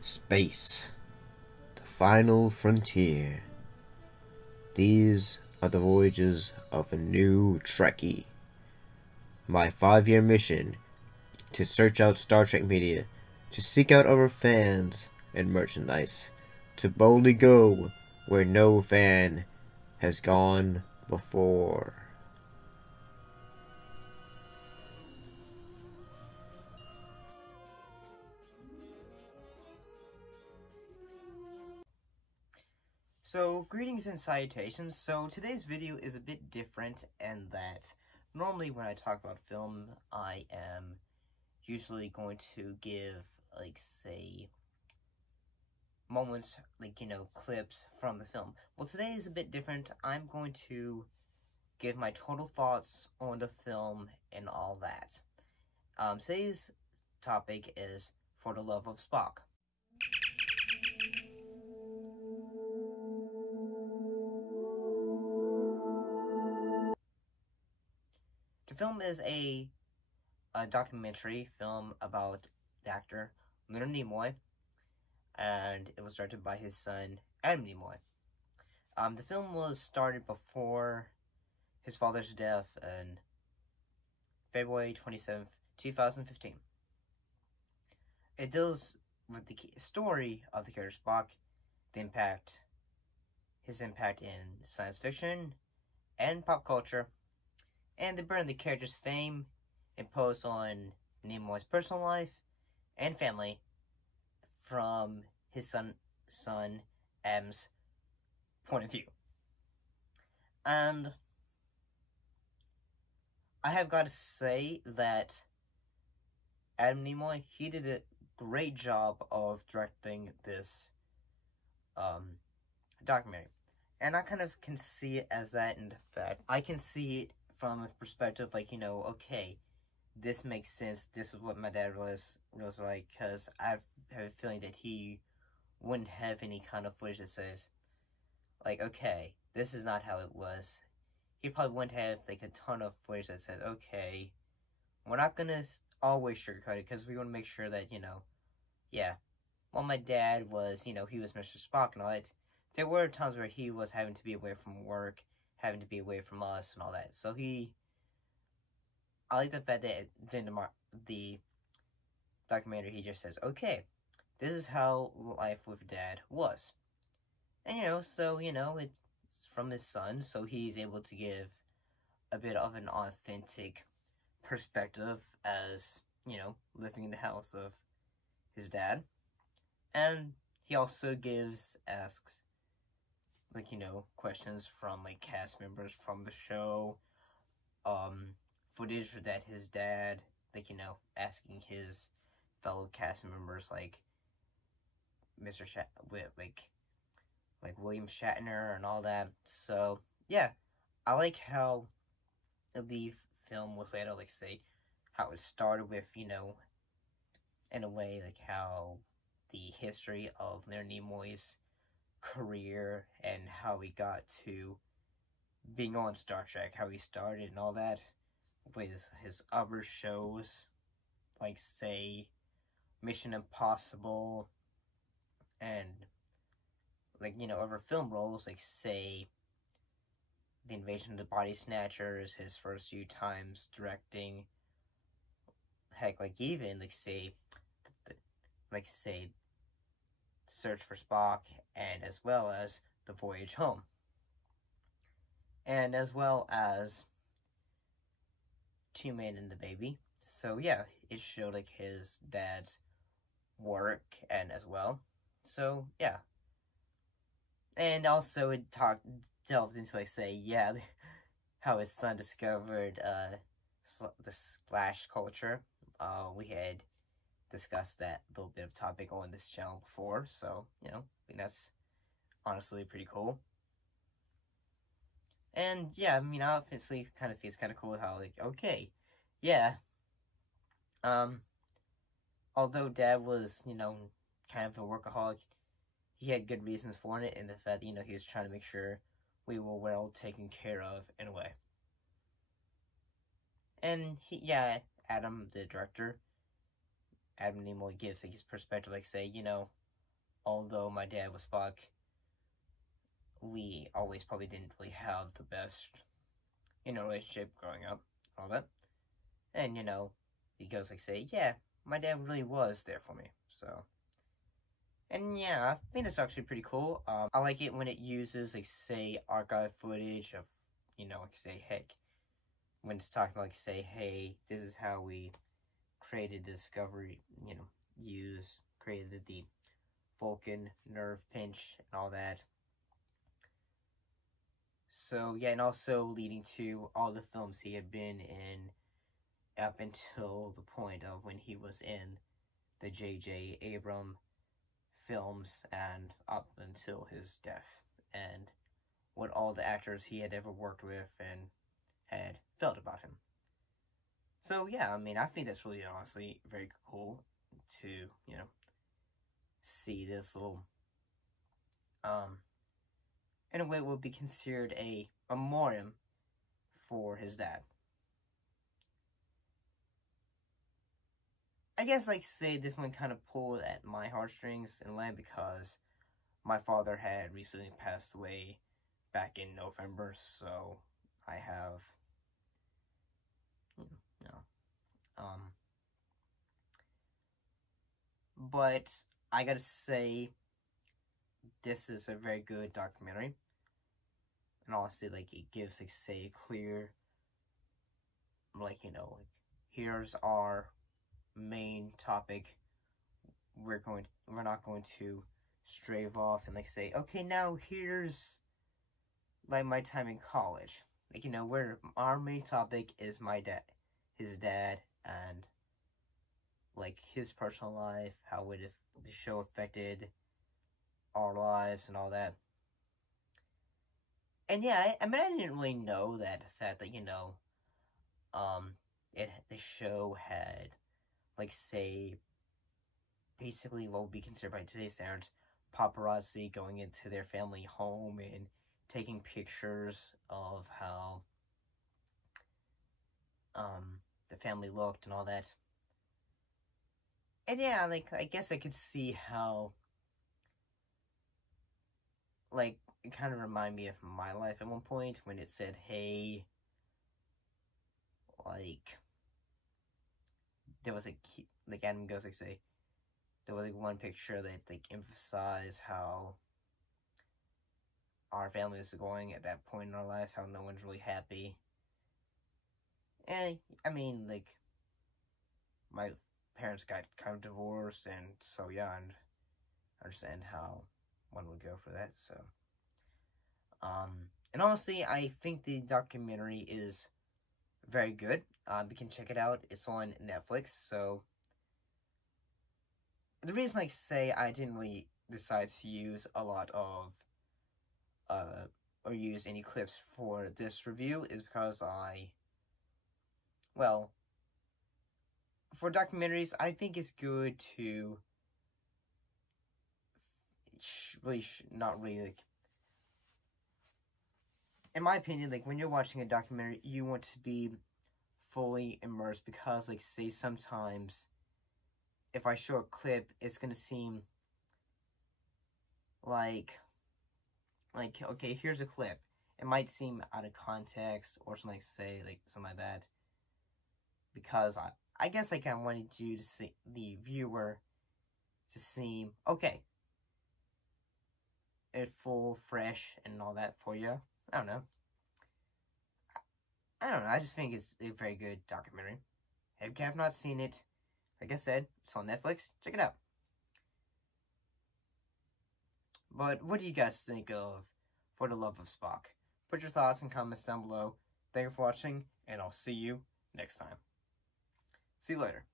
Space, the final frontier. These are the voyages of a new Trekkie. My 5-year mission to search out Star Trek media, to seek out our fans and merchandise, to boldly go where no fan has gone before. So, greetings and salutations. So, today's video is a bit different in that normally when I talk about film, I am usually going to give, like, say, moments, like, clips from the film. Well, today is a bit different. I'm going to give my total thoughts on the film and all that. Today's topic is For the Love of Spock. The film is a documentary film about the actor Leonard Nimoy, and it was directed by his son Adam Nimoy. The film was started before his father's death on February 27th, 2015. It deals with the story of the character Spock, his impact in science fiction and pop culture, and the burden the character's fame imposed on Nimoy's personal life and family from his son M's point of view. And I have got to say that Adam Nimoy, he did a great job of directing this documentary. And I kind of can see it as that in the fact, I can see it from a perspective like, okay, this makes sense, this is what my dad was like, because I have a feeling that he wouldn't have any kind of footage that says, like, okay, this is not how it was. He probably wouldn't have, like, a ton of footage that says, okay, we're not gonna always sugarcoat it, because we want to make sure that, yeah, while my dad was, he was Mr. Spock and all that, there were times where he was having to be away from work, having to be away from us and all that. So I like the fact that during the documentary, he just says, okay, this is how life with dad was. And, so, it's from his son, so he's able to give a bit of an authentic perspective as, living in the house of his dad. And he also asks, like, questions from, like, cast members from the show, footage that his dad, like, asking his fellow cast members, like, Mr. like William Shatner and all that. So, yeah, I like how the film was laid out, like, say, how it started with, in a way, like, how the history of Leonard Nimoy's career and how he got to being on Star Trek, how he started and all that, with his other shows, like, say, Mission Impossible, and, like, other film roles, like, say, The Invasion of the Body Snatchers, his first few times directing, heck, like, even, like, say, Search for Spock, and as well as The Voyage Home. And as well as Two Men and the Baby. So, yeah, it showed, like, his dad's work and as well. So, yeah. And also it delved into, like, say, yeah, how his son discovered the Splash culture. We had discussed that little bit of topic on this channel before, so, I think that's honestly pretty cool. And, yeah, I mean, obviously, kind of feels kind of cool how, like, okay, yeah, although Dad was, kind of a workaholic, he had good reasons for it, and the fact that, he was trying to make sure we were well taken care of in a way. And Adam, the director, Adam Nimoy gives, like, his perspective, like, say, although my dad was Spock, we always probably didn't really have the best, relationship growing up, all that. And, he goes like, say, yeah, my dad really was there for me, so. And yeah, I think it's actually pretty cool. I like it when it uses, like, say, archive footage of, like, say, heck, when it's talking about, like, say, hey, this is how we created Discovery, created the Vulcan nerve pinch and all that. So, yeah, and also leading to all the films he had been in up until the point of when he was in the J.J. Abrams films and up until his death, and what all the actors he had ever worked with and had felt about him. So, yeah, I mean, I think that's really honestly very cool to, see this little, in a way, would be considered a memoriam for his dad. I guess, like, say, this one kind of pulled at my heartstrings in a way because my father had recently passed away back in November, so I have, but I gotta say, this is a very good documentary, and honestly, like, it gives, like, say, a clear, like, here's our main topic. We're not going to strave off and, like, say, okay, now here's, like, my time in college. Like, where our main topic is his dad, and, like, his personal life, how the show affected our lives and all that. And yeah, I mean, I didn't really know that the fact that, the show had, like, say, basically what would be considered by today's standards, paparazzi going into their family home and taking pictures of how, the family looked and all that. And yeah, like, I guess I could see how, like, it kind of reminded me of my life at one point when it said, hey, like, there was, like Adam goes, like, say, there was, like, one picture that, like, emphasized how our family was going at that point in our lives, how no one's really happy. And, I mean, like, my parents got kind of divorced, and so, yeah, and I understand how one would go for that, so. And honestly, I think the documentary is very good. You can check it out. It's on Netflix, so. The reason, like, say, I didn't really decide to use a lot of, or use any clips for this review is because well, for documentaries, I think it's good to not really, like, in my opinion, like, when you're watching a documentary, you want to be fully immersed because, like, say, sometimes if I show a clip, it's gonna seem like, okay, here's a clip. It might seem out of context or something, like, say, like, something like that. Because I guess I kind of wanted you to see, the viewer, to seem, okay, it full, fresh, and all that for you. I don't know. I just think it's a very good documentary. If you have not seen it, like I said, it's on Netflix. Check it out. But what do you guys think of For the Love of Spock? Put your thoughts and comments down below. Thank you for watching, and I'll see you next time. See you later.